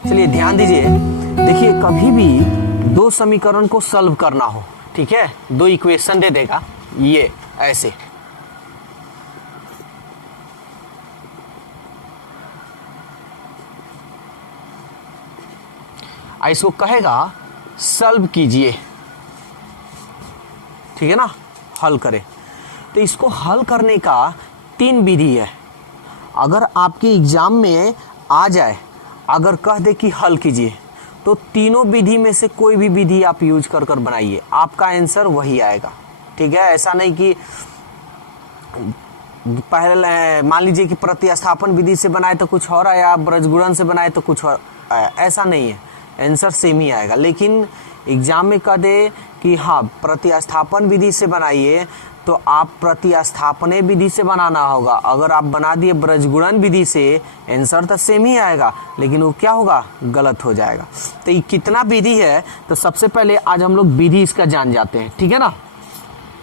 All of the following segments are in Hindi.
चलिए ध्यान दीजिए, देखिए कभी भी दो समीकरण को सॉल्व करना हो, ठीक है, दो इक्वेशन दे देगा ये ऐसे, इसको कहेगा सॉल्व कीजिए, ठीक है ना, हल करें। तो इसको हल करने का 3 विधि है। अगर आपके एग्जाम में आ जाए, अगर कह दे कि हल कीजिए, तो तीनों विधि में से कोई भी विधि आप यूज कर कर बनाइए, आपका आंसर वही आएगा, ठीक है। ऐसा नहीं कि पहले मान लीजिए कि प्रतिस्थापन विधि से बनाए तो कुछ और आया, ब्रजगुणन से बनाए तो कुछ और आया, ऐसा नहीं है, आंसर सेम ही आएगा। लेकिन एग्जाम में कह दे कि हाँ प्रतिस्थापन विधि से बनाइए, तो आप प्रतिस्थापने विधि से बनाना होगा। अगर आप बना दिए ब्रजगुणन विधि से, आंसर तो सेम ही आएगा, लेकिन वो क्या होगा, गलत हो जाएगा। तो ये कितना विधि है, तो सबसे पहले आज हम लोग विधि इसका जान जाते हैं, ठीक है ना।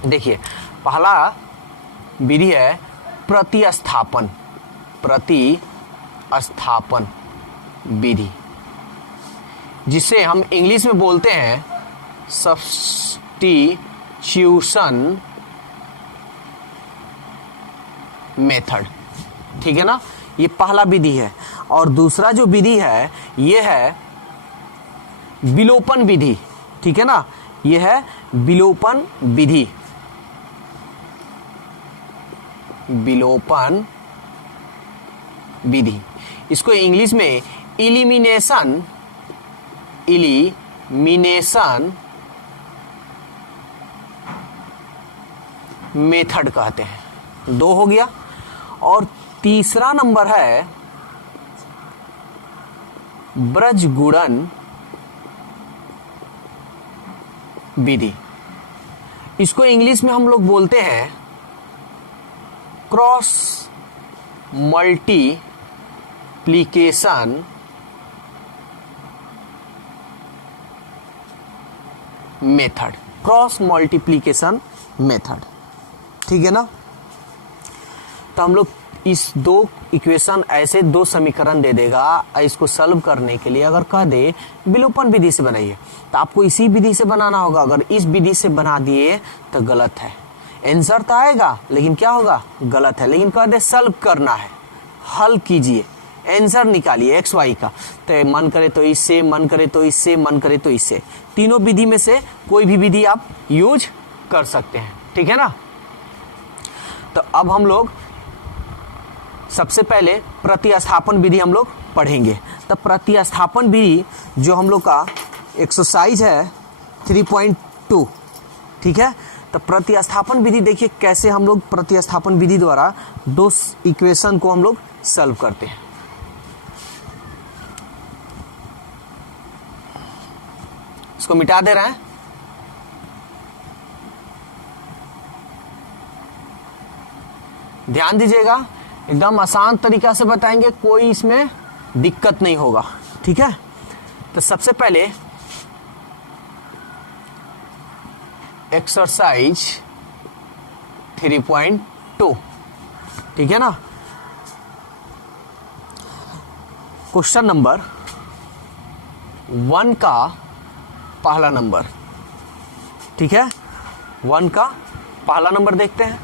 देखिए पहला विधि है प्रतिस्थापन, प्रतिस्थापन विधि, जिसे हम इंग्लिश में बोलते हैं सब्स्टिट्यूशन मेथड, ठीक है ना। ये पहला विधि है। और दूसरा जो विधि है ये है विलोपन विधि, ठीक है ना, ये है विलोपन विधि, विलोपन विधि। इसको इंग्लिश में इलिमिनेशन मेथड कहते हैं। 2 हो गया। और तीसरा नंबर है ब्रजगुणन विधि। इसको इंग्लिश में हम लोग बोलते हैं cross multiplication method, cross multiplication method, ठीक है ना। तो हम लोग इस 2 इक्वेशन ऐसे 2 समीकरण दे देगा, इसको सॉल्व करने के लिए अगर कह दे विलोपन विधि से बनाइए, तो आपको इसी विधि से बनाना होगा। अगर इस विधि से बना दिए तो गलत है, आंसर तो आएगा लेकिन क्या होगा, गलत है। लेकिन कह दे सॉल्व करना है, हल कीजिए, आंसर निकालिए एक्स वाई का, तो मन करे तो इससे, मन करे तो इससे, मन करे तो इससे, तीनों विधि में से कोई भी विधि आप यूज कर सकते हैं, ठीक है ना। तो अब हम लोग सबसे पहले प्रतिस्थापन विधि हम लोग पढ़ेंगे। तो प्रतिस्थापन विधि जो हम लोग का एक्सरसाइज है 3.2, ठीक है। तो प्रतिस्थापन विधि देखिए कैसे हम लोग प्रतिस्थापन विधि द्वारा 2 इक्वेशन को हम लोग सॉल्व करते हैं। इसको मिटा दे रहे हैं। ध्यान दीजिएगा, एकदम आसान तरीका से बताएंगे, कोई इसमें दिक्कत नहीं होगा, ठीक है। तो सबसे पहले एक्सरसाइज 3.2, ठीक है ना। क्वेश्चन नंबर 1 का पहला नंबर, ठीक है, 1 का पहला नंबर देखते हैं।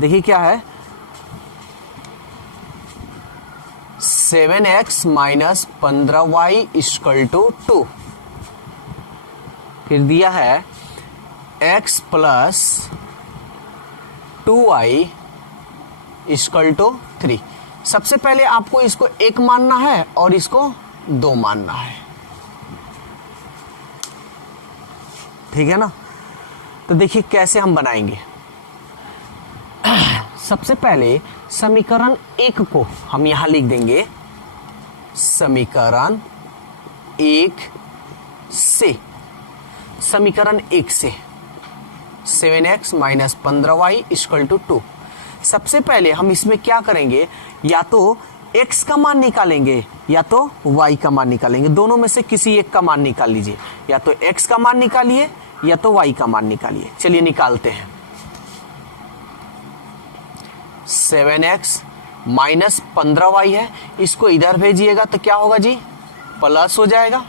देखिए क्या है, 7x minus 15y equal to 2, फिर दिया है x plus 2y equal to 3। सबसे पहले आपको इसको 1 मानना है और इसको 2 मानना है, ठीक है ना। तो देखिए कैसे हम बनाएंगे। सबसे पहले समीकरण 1 को हम यहां लिख देंगे, समीकरण 1 से, समीकरण 1 से 7x minus 15y equal to 2। सबसे पहले हम इसमें क्या करेंगे, या तो x का मान निकालेंगे या तो y का मान निकालेंगे, दोनों में से किसी एक का मान निकाल लीजिए, या तो x का मान निकालिए या तो y का मान निकालिए। चलिए निकालते हैं। 7x -15y है, इसको इधर भेजिएगा तो क्या होगा जी, प्लस हो जाएगा,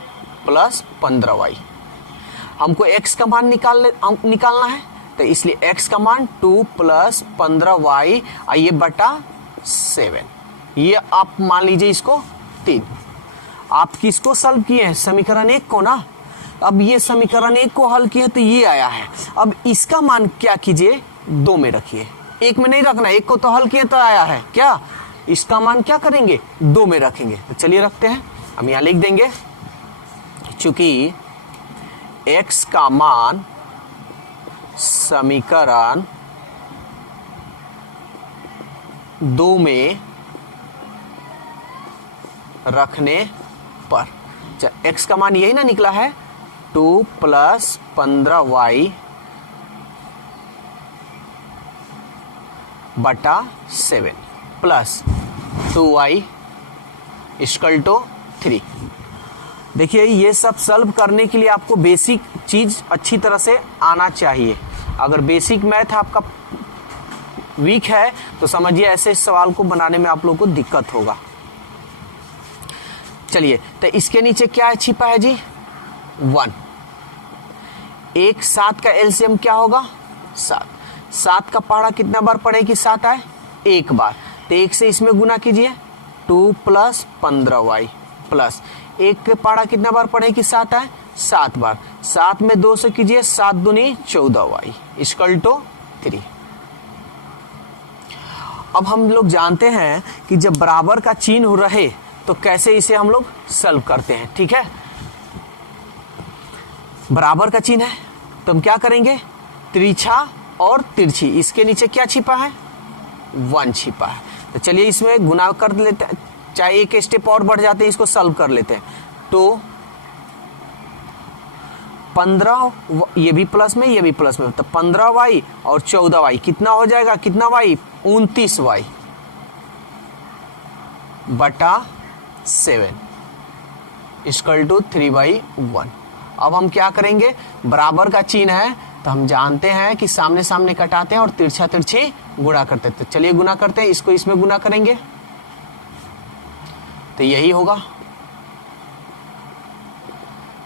+15y। हमको x का मान निकालना है, तो इसलिए x का मान 2 + 15y आइए बटा 7। ये आप मान लीजिए इसको 3। आप किसको सॉल्व किए हैं, समीकरण 1 को ना। अब ये समीकरण 1 को हल किए तो ये आया है। अब इसका मान क्या कीजिए, 2 में रखिए, 1 में नहीं रखना, 1 को तो हल किए तो आया है क्या, इसका मान क्या करेंगे, 2 में रखेंगे। तो चलिए रखते हैं, हम यहाँ लिख देंगे, चूंकि x का मान समीकरण 2 में रखने पर, x का मान यही ना निकला है, 2 + 15y बटा 7 प्लस 2y = 3। देखिए ये सब सॉल्व करने के लिए आपको बेसिक चीज अच्छी तरह से आना चाहिए। अगर बेसिक मैथ आपका वीक है तो समझिए ऐसे सवाल को बनाने में आप लोगों को दिक्कत होगा। चलिए, तो इसके नीचे क्या छिपा है जी, 1। 1 7 का एलसीएम क्या होगा, 7। 7 का पहाड़ा कितना बार पढ़े कि 7 आए, 1 बार। तो 1 से इसमें गुना कीजिए, 2 + 15y प्लस 1 के पहाड़ा कितना बार पढ़े कि 7 आए, 7 बार। 7 में 2 से कीजिए, 7 दूनी 14y = 3। अब हम लोग जानते हैं कि जब बराबर का चिन्ह रहे तो कैसे इसे हम लोग सॉल्व करते हैं। ठीक है, बराबर का चिन्ह है तो हम क्या करेंगे, तिरछा और तिरछी, इसके नीचे क्या छिपा है, 1 छिपा है। तो चलिए इसमें गुना कर लेते हैं, चाहे एक स्टेप और बढ़ जाते हैं, इसको सॉल्व कर लेते हैं। तो 15, ये भी प्लस में, ये भी प्लस में, तो 15y और 14y कितना हो जाएगा, कितना y, 29y बटा 7 = 3/1। अब हम क्या करेंगे, बराबर का चिन्ह है तो हम जानते हैं कि सामने सामने कटाते हैं और तिरछा तिरछी गुणा करते हैं। तो चलिए गुना करते हैं, इसको इसमें गुना करेंगे तो यही होगा,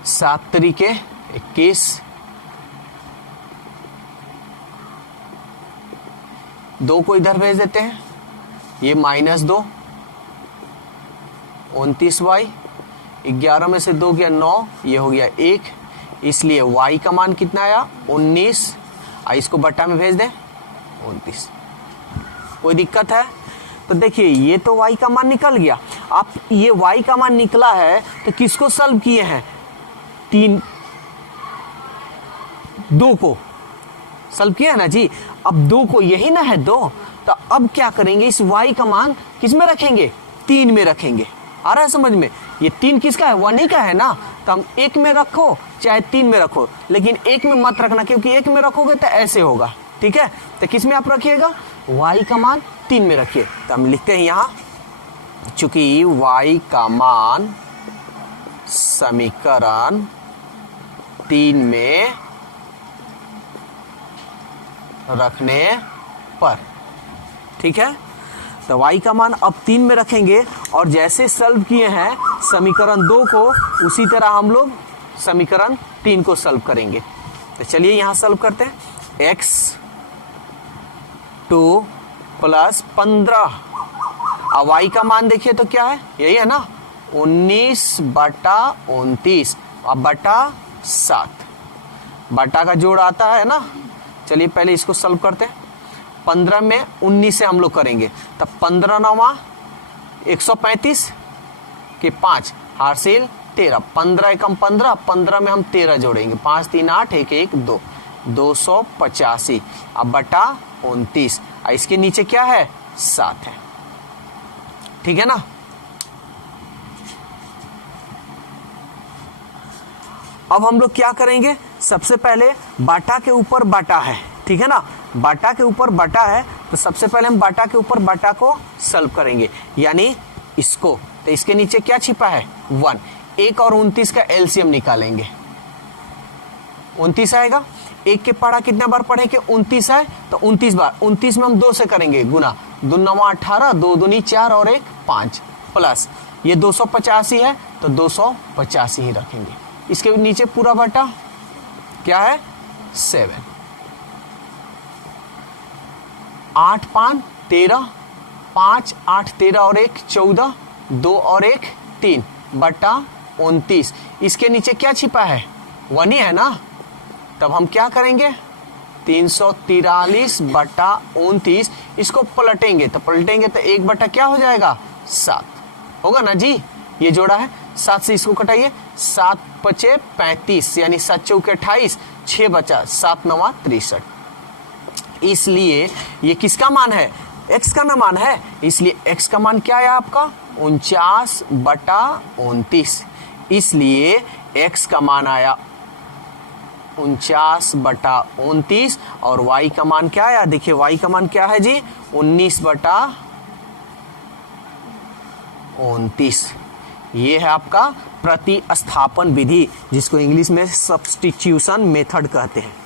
7 तरीके 21, 2 को इधर भेज देते हैं, ये -2, 29y, 11 में से 2 गया 9, ये हो गया 1, इसलिए y का मान कितना आया, 19। इसको बट्टा में भेज दें, 29। कोई दिक्कत है, तो देखिए ये तो y का मान निकल गया। आप ये y का मान निकला है तो किसको सॉल्व किए हैं, 2 को सॉल्व किया है ना जी। अब 2 को, यही ना है 2, तो अब क्या करेंगे, इस y का मान किस में रखेंगे, 3 में रखेंगे। आ रहा है समझ में, ये 3 किसका है, 1 ही का है ना। तो हम 1 में रखो चाहे 3 में रखो, लेकिन 1 में मत रखना, क्योंकि 1 में रखोगे तो ऐसे होगा। ठीक है, तो किस में आप रखिएगा, y का मान 3 में रखिए। तो हम लिखते हैं यहाँ, चूंकि y का मान समीकरण 3 में रखने पर, ठीक है, तो y का मान अब 3 में रखेंगे और जैसे सॉल्व किए हैं समीकरण 2 को, उसी तरह हम लोग समीकरण 3 को सॉल्व करेंगे। तो चलिए यहाँ सॉल्व करते हैं, x 2 + 15, अब y का मान देखिए तो क्या है, यही है ना, 19/29, अब बटा 7, बटा का जोड़ आता है ना। चलिए पहले इसको सॉल्व करते हैं, 15 में 19 से हम लोग करेंगे, तब 15 9 135 के 5 हासिल 13, 15 एकम 15, 15 में हम 13 जोड़ेंगे, 5 3 8 1 1 2, 285, अब बटा 29, इसके नीचे क्या है, 7 है। ठीक है ना। अब हम लोग क्या करेंगे, सबसे पहले बाटा के ऊपर बाटा है, ठीक है ना, बाटा के ऊपर बाटा है, तो सबसे पहले हम बाटा के ऊपर बाटा को सॉल्व करेंगे, यानी इसको। तो इसके नीचे क्या छिपा है, 1, 1 और 29 का एलसीएम निकालेंगे, 29 आएगा। 1 के पढ़ा कितना बार पढ़े कि 29 है, तो 29 बार, 29 में हम 2 से करेंगे गुना, 2 9 18, 2 दूनी 4 और 1 5 प्लस ये 285 है तो 285 ही रखेंगे। इसके नीचे पूरा बटा क्या है 7, 8 5 13, 5 8 13 और 1 14, 2 और 1 3 बटा 29। इसके नीचे क्या छिपा है 1 ही है ना, तब हम क्या करेंगे 343 बटा 29। इसको पलटेंगे तो 1 बटा क्या हो जाएगा 7 होगा ना जी। ये जोड़ा है 7 से इसको कटाइए, 7 5 35 यानी 7 चौके 28, 6 बचा 7 9 63। इसलिए ये किसका मान है x का ना मान है, इसलिए x का मान क्या है आपका 49 बटा 29। इसलिए x का मान आया 49 बटा 29 और y का मान क्या आया, देखिए y का मान क्या है जी 19 बटा 29। ये है आपका प्रतिस्थापन विधि, जिसको इंग्लिश में सब्स्टिट्यूशन मेथड कहते हैं।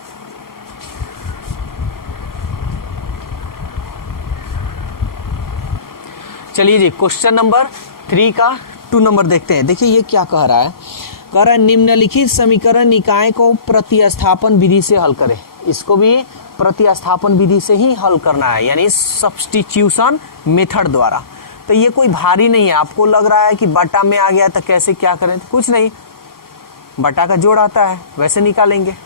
चलिए जी क्वेश्चन नंबर 3 का 2 नंबर देखते हैं। देखिए ये क्या कह रहा है, कह रहा है निम्नलिखित समीकरण निकाय को प्रतिस्थापन विधि से हल करें। इसको भी प्रतिस्थापन विधि से ही हल करना है, यानी सब्स्टिट्यूशन मेथड द्वारा। तो ये कोई भारी नहीं है। आपको लग रहा है कि बटा में आ गया तो कैसे क्या करें, कुछ नहीं, बटा का जोड़ आता है वैसे निकालेंगे।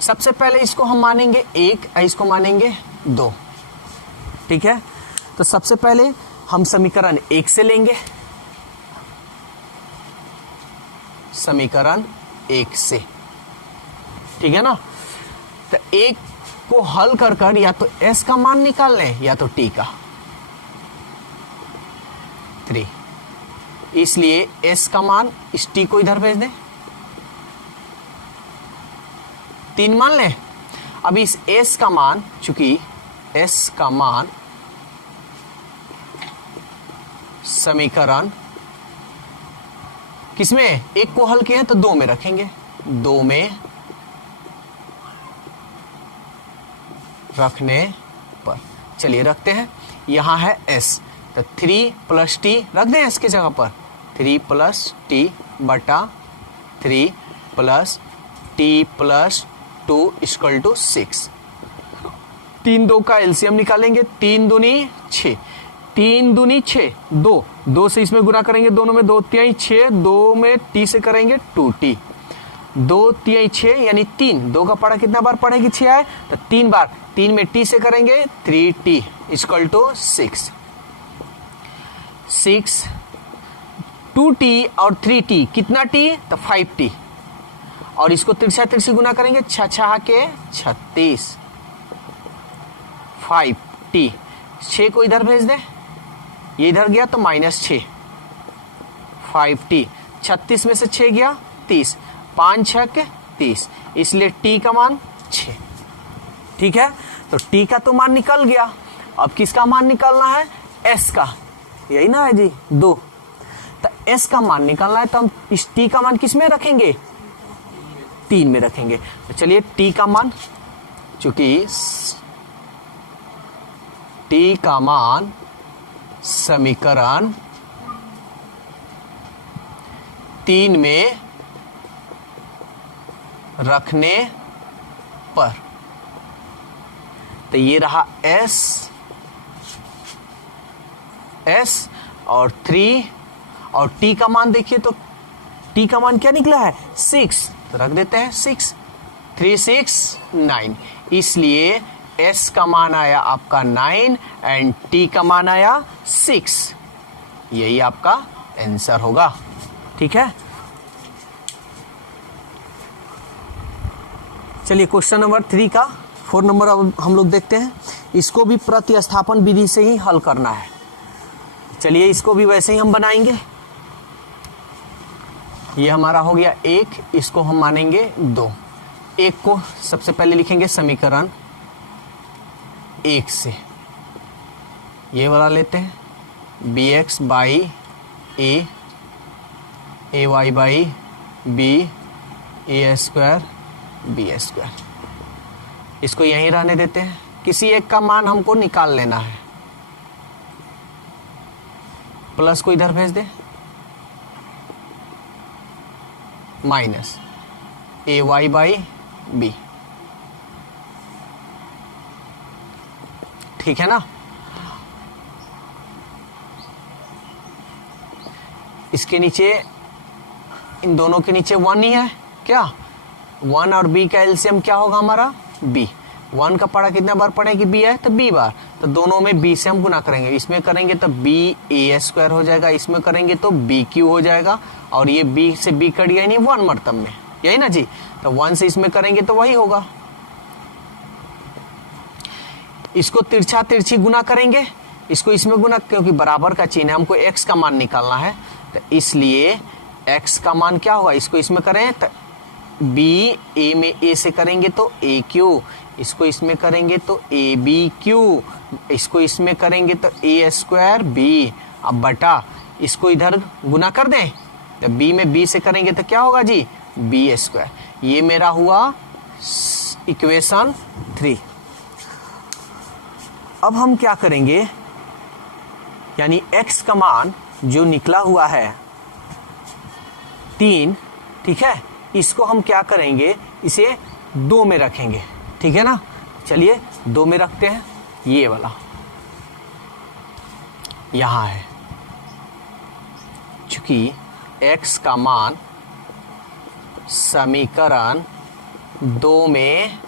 सबसे पहले इसको हम मानेंगे 1, इसको मानेंगे 2, ठीक है। तो सबसे पहले हम समीकरण 1 से लेंगे, समीकरण 1 से, ठीक है ना। तो 1 को हल कर कर या तो s का मान निकाल लें या तो t का 3। इसलिए s का मान इस t को इधर भेज दें, 3 मान लें। अब इस s का मान, चूंकि s का मान समीकरण किसमें 1 को हल किए हैं तो 2 में रखेंगे, 2 में रखने पर चलिए रखते हैं। यहां है s, तो 3 प्लस टी रख दें s की जगह पर, 3 प्लस टी बटा 3 plus T plus 2 equal to 6। 3 2 का एलसीएम निकालेंगे, 3 दूनी 6, 3 दूनी 6, 2 से इसमें गुना करेंगे, दोनों में 2 3 6, 2 में टी से करेंगे 2t, 2 3 6 यानी 3, 2 का पढ़ा कितना बार पढ़ेगी 6 आए तो 3 बार, 3 में टी से करेंगे 3t इक्वल टू 6, 2t और 3t कितना t तो 5t, और इसको तिरछा तिरछी गुना करेंगे 6 6 के 36, 5t। 6 को इधर भेज दें, ये इधर गया तो -6, 5t, 36 में से 6 गया 30, 5 6 के 30, इसलिए t का मान 6, ठीक है। तो t का तो मान निकल गया। अब किसका मान निकालना है s का, यही ना है जी 2। तो s का मान निकालना है तो हम इस t का मान किस में रखेंगे 3 में रखेंगे। तो चलिए t का मान, चूंकि t का मान समीकरण 3 में रखने पर, तो ये रहा s और 3 और t का मान देखिए तो t का मान क्या निकला है 6, तो रख देते हैं 6, 3 6 9, इसलिए s का मान आया आपका 9 एंड t का मान आया 6। यही आपका आंसर होगा, ठीक है। चलिए क्वेश्चन नंबर 3 का 4 नंबर अब हम लोग देखते हैं। इसको भी प्रतिस्थापन विधि से ही हल करना है। चलिए इसको भी वैसे ही हम बनाएंगे। ये हमारा हो गया 1, इसको हम मानेंगे 2। 1 को सबसे पहले लिखेंगे समीकरण 1 से, ये वाला लेते हैं bx by a, ay by b, a square b square, इसको यहीं रहने देते हैं किसी एक का मान हमको निकाल लेना है। प्लस को इधर भेज दे, minus A Y by B, ठीक है ना। इसके नीचे, इन दोनों के नीचे 1 ही है क्या, 1 और b का एलसीएम क्या होगा हमारा b। 1 का पढ़ा कितना बार पढ़ेगी b है तो b बार, तो दोनों में b से हम गुना करेंगे। इसमें करेंगे तो b a स्क्वायर हो जाएगा, इसमें करेंगे तो b क्यू हो जाएगा, और ये b से b कट गया नहीं 1 मरतब में, यही ना जी। तो 1 से इसमें करेंगे तो वही होगा। इसको तिरछा तिरछी गुना करेंगे, इसको इसमें गुना, क्योंकि बराबर का चिन्ह है, हमको x का मान निकालना है, तो इसलिए x का मान क्या होगा, इसको इसमें करें तो b, a में a से करेंगे तो a क्यू, इसको इसमें करेंगे तो a b क्यू, इसको इसमें करेंगे तो a स्क्वायर b। अब बटा इसको इधर गुना कर दें तो b में b से करेंगे तो क्या होगा जी b स्क्वायर। ये मेरा हुआ इक्वेशन 3। अब हम क्या करेंगे, यानी x का मान जो निकला हुआ है 3, ठीक है, इसको हम क्या करेंगे, इसे 2 में रखेंगे, ठीक है ना। चलिए 2 में रखते हैं, ये वाला यहां है, चूंकि x का मान समीकरण 2 में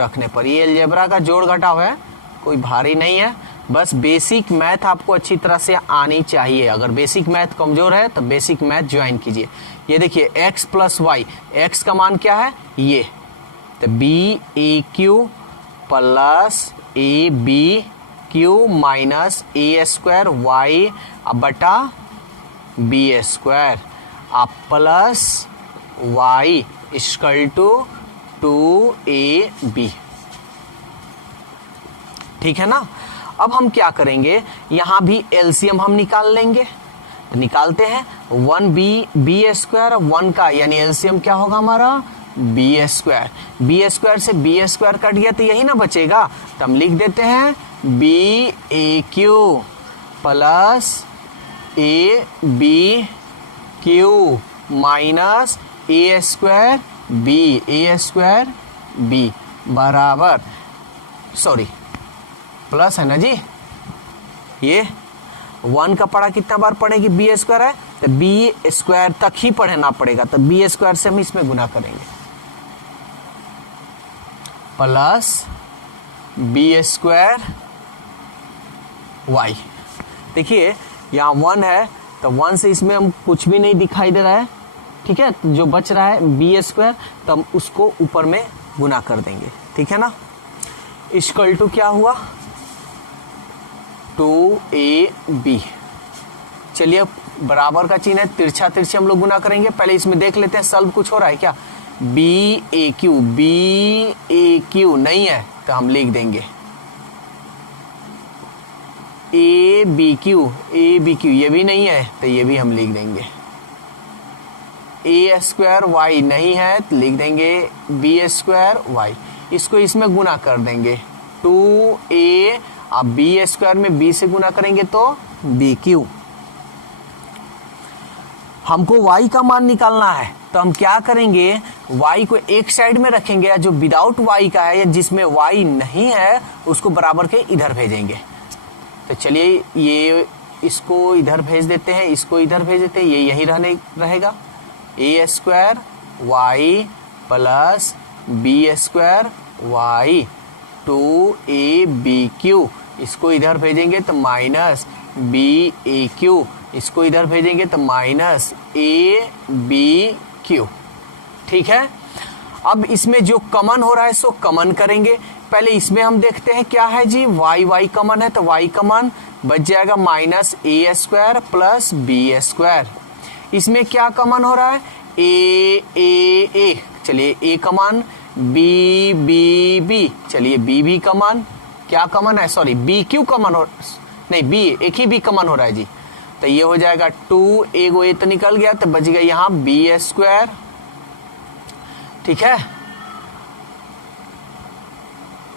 रखने पर, ये अलजेब्रा का जोड़ घटाव है, कोई भारी नहीं है, बस बेसिक मैथ आपको अच्छी तरह से आनी चाहिए। अगर बेसिक मैथ कमजोर है तो बेसिक मैथ ज्वाइन कीजिए। ये देखिए x प्लस वाई, एक्स का मान क्या है ये, तो B A Q plus A B Q minus A square Y बटा बी स्क्वायर, अब plus Y equal to 2ab, ठीक है ना। अब हम क्या करेंगे, यहां भी एलसीएम हम निकाल लेंगे, तो निकालते हैं 1b स्क्वायर, 1 का यानी एलसीएम क्या होगा हमारा b स्क्वायर, b स्क्वायर से b स्क्वायर कट गया तो यही ना बचेगा, तो हम लिख देते हैं b a Q plus a b Q minus a square b बराबर, सॉरी प्लस है ना जी, ये 1 का पढ़ा कितना बार पढ़ेगी b स्क्वायर है, तो b स्क्वायर तक ही पढ़ना पड़ेगा, तो b स्क्वायर से हम इसमें गुना करेंगे प्लस b स्क्वायर y। देखिए यहाँ 1 है तो 1 से इसमें हम कुछ भी नहीं दिखाई दे रहा है, ठीक है, तो जो बच रहा है b स्क्वायर, तो हम उसको ऊपर में गुना कर देंगे, ठीक है ना। इक्वल टू क्या हुआ 2ab। चलिए अब बराबर का चिन्ह है, तिरछा तिरछी हम लोग गुना करेंगे। पहले इसमें देख लेते हैं सॉल्व कुछ हो रहा है क्या, b a क्यू नहीं है तो हम लिख देंगे a b क्यू ये भी नहीं है तो ये भी हम लिख देंगे, a स्क्वायर y नहीं है तो लिख देंगे b स्क्वायर y, इसको इसमें गुना कर देंगे 2a, अब b स्क्वायर में b से गुना करेंगे तो b क्यू। हमको y का मान निकालना है तो हम क्या करेंगे, y को एक साइड में रखेंगे, या जो विदाउट y का है या जिसमें y नहीं है उसको बराबर के इधर भेजेंगे। तो चलिए ये इसको इधर भेज देते हैं, इसको इधर भेज देते हैं, ये यही रहेगा a square y plus b square y 2ab इसको इधर भेजेंगे तो माइनस b इसको इधर भेजेंगे तो माइनस a ठीक है। अब इसमें जो कॉमन हो रहा है सो कॉमन करेंगे। पहले इसमें हम देखते हैं क्या है जी, y कॉमन है तो y का मान बच जाएगा minus a square plus b square. इसमें क्या कॉमन हो रहा है a, चलिए a का मान b, चलिए b का मान क्या कॉमन है, सॉरी b क्यू कॉमन हो, नहीं b एक ही b कॉमन हो रहा है जी, तो ये हो जाएगा 2 एगो ए तो निकल गया तो बच गया यहाँ b स्क्वायर, ठीक है,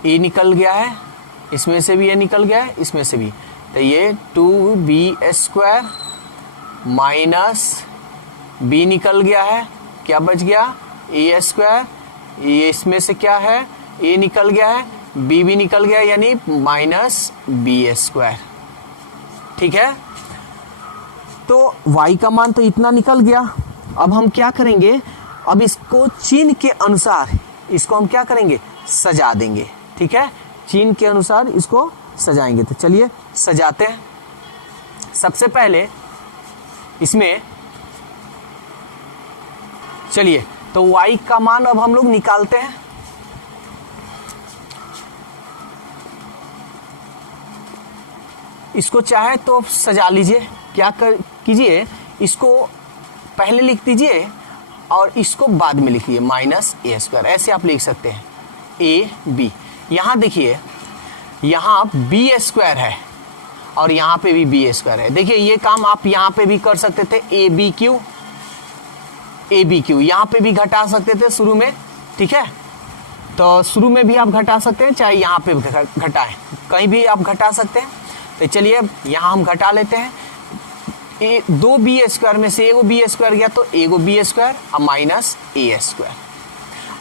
ए निकल गया है इसमें से भी ये निकल गया है, इसमें से भी, तो ये 2b² माइनस b निकल गया है, क्या बच गया a², ये इसमें से क्या है a निकल गया है, b भी निकल गया, यानी -b²। ठीक है, तो y का मान तो इतना निकल गया। अब हम क्या करेंगे, अब इसको चिन्ह के अनुसार इसको हम क्या करेंगे, सजा देंगे। ठीक है, चिन्ह के अनुसार इसको सजाएंगे। तो चलिए सजाते हैं। सबसे पहले इसमें चलिए, तो y का मान अब हम लोग निकालते हैं। इसको चाहे तो सजा लीजिए, क्या कीजिए, इसको पहले लिख दीजिए और इसको बाद में लिखिए -a², ऐसे आप लिख सकते हैं ab। यहाँ देखिए, यहाँ b² है और यहाँ पे भी b² है। देखिए ये काम आप यहाँ पे भी कर सकते थे, ABQ यहाँ पे भी घटा सकते थे शुरू में। ठीक है, तो शुरू में भी आप घटा सकते हैं, चाहे यहाँ पे घटाएं, कहीं भी आप घटा सकते हैं। तो चलिए यहाँ हम घटा लेते हैं, 2b² में से एगो b² गया तो एगो b² और -a²।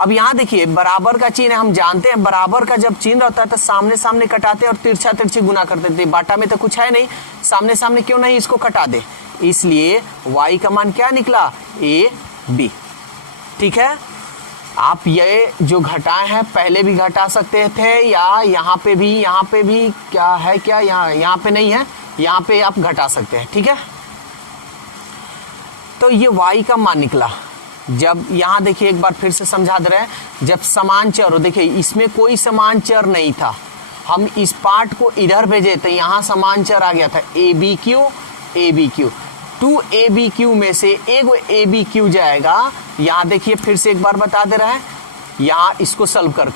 अब यहाँ देखिए बराबर का चिन्ह हम जानते हैं, बराबर का जब चिन्ह रहता है तो सामने सामने कटाते और तिरछा तिरछी गुना करते थे। बाटा में तो कुछ है नहीं, सामने सामने क्यों नहीं इसको कटा दे, इसलिए y का मान क्या निकला, AB। ठीक है, आप ये जो घटाए हैं पहले भी घटा सकते थे, या यहाँ पे भी क्या है, क्या यहाँ पे नहीं है, यहाँ पे आप घटा सकते हैं। ठीक है, तो ये y का मान निकला। जब यहाँ देखिए एक बार फिर से समझा दे रहे हैं, जब समान चर हो, देखिए इसमें कोई समान चर नहीं था, हम इस पार्ट को इधर भेजे तो यहाँ समान चर आ गया था ABQ। 2ABQ में से एगो ABQ जाएगा। यहाँ देखिए फिर से एक बार बता दे रहे हैं, यहाँ इसको सॉल्व कर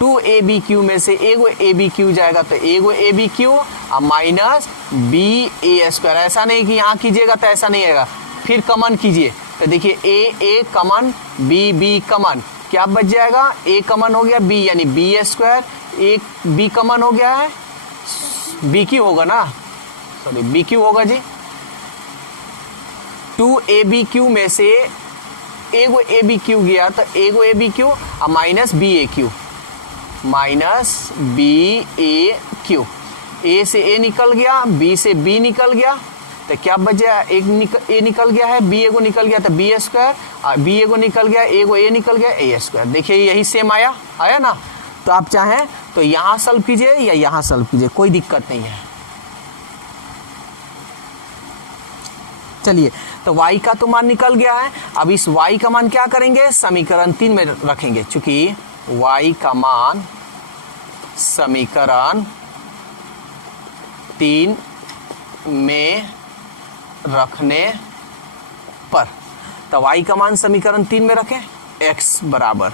2ABQ में से एगो ABQ जाएगा तो एगो ABQ और -BA²। ऐसा नहीं कि यहाँ कीजिएगा तो ऐसा नहीं आएगा, फिर कमन कीजिए तो देखिए A कमन, B कमन, क्या बच जाएगा, A कमन हो गया, B यानी B², एक B कमन हो गया है, BQ होगा ना, सॉरी BQ होगा जी। 2ABQ में से एगो ABQ गया तो एगो ABQ और -BAQ, A से A निकल गया, B से B निकल गया, तो क्या बच गया, एक A निकल गया है, B एगो निकल गया तो B² और B एगो निकल गया, एगो A निकल गया, A²। देखिए यही सेम आया ना। तो आप चाहें तो यहाँ सॉल्व कीजिए या यहाँ सॉल्व कीजिए, कोई दिक्कत नहीं है। चलिए, तो y का तो मान निकल गया है। अब इस y का मान क्या करेंगे, समीकरण 3 में रखेंगे, चूंकि y का मान समीकरण 3 में रखने पर, तो y का मान समीकरण 3 में रखें, x बराबर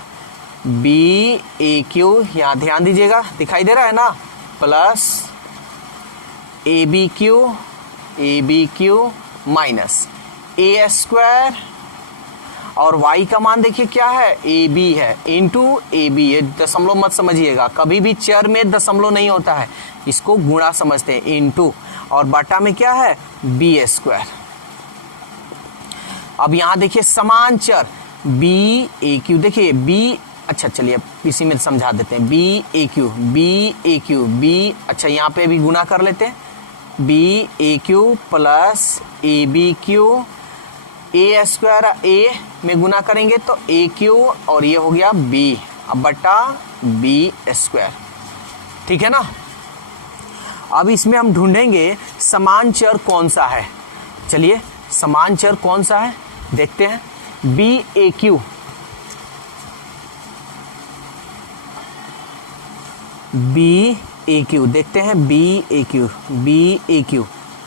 BAQ, यहाँ ध्यान दीजिएगा दिखाई दे रहा है ना, प्लस ABQ माइनस A² और y का मान देखिए क्या है, AB है, इंटू AB है। दशमलव मत समझिएगा, कभी भी चर में दशमलव नहीं होता है, इसको गुणा समझते हैं, इंटू और बाटा में क्या है B²। अब यहाँ देखिए समान चर BAQ, देखिए B, अच्छा चलिए इसी में समझा देते हैं, BAQ, अच्छा यहाँ पे भी गुना कर लेते हैं, BAQ plus ABQ, A² A में गुना करेंगे तो AQ और ये हो गया B अब बटा B²। ठीक है ना। अब इसमें हम ढूंढेंगे समान चर कौन सा है। चलिए समान चर कौन सा है देखते हैं। BAQ, BAQ देखते हैं,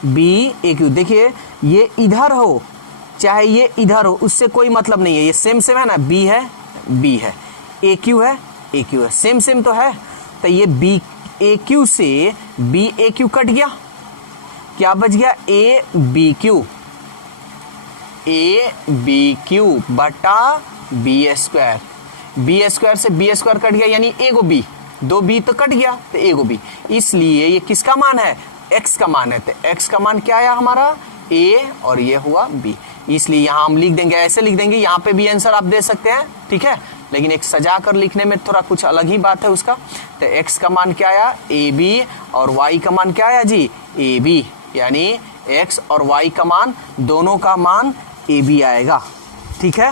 BAQ देखिए ये इधर हो चाहे ये इधर हो उससे कोई मतलब नहीं है, ये सेम है ना, B है, AQ है, सेम तो है। तो ये BAQ से BAQ कट गया, क्या बच गया ABQ बटा B² से B² कट गया यानी एगो B, 2 बी तो कट गया, तो एगो बी, इसलिए ये किसका मान है, x का मान है। तो x का मान क्या आया हमारा, a, और ये हुआ b, इसलिए यहां हम लिख देंगे, ऐसे लिख देंगे, यहां पे भी आंसर आप दे सकते हैं, ठीक है, लेकिन एक सजा कर लिखने में थोड़ा कुछ अलग ही बात है उसका। तो x का मान क्या आया, ए बी, और y का मान क्या आया जी, ए बी, यानी x और y का मान दोनों का मान ए बी आएगा, ठीक है।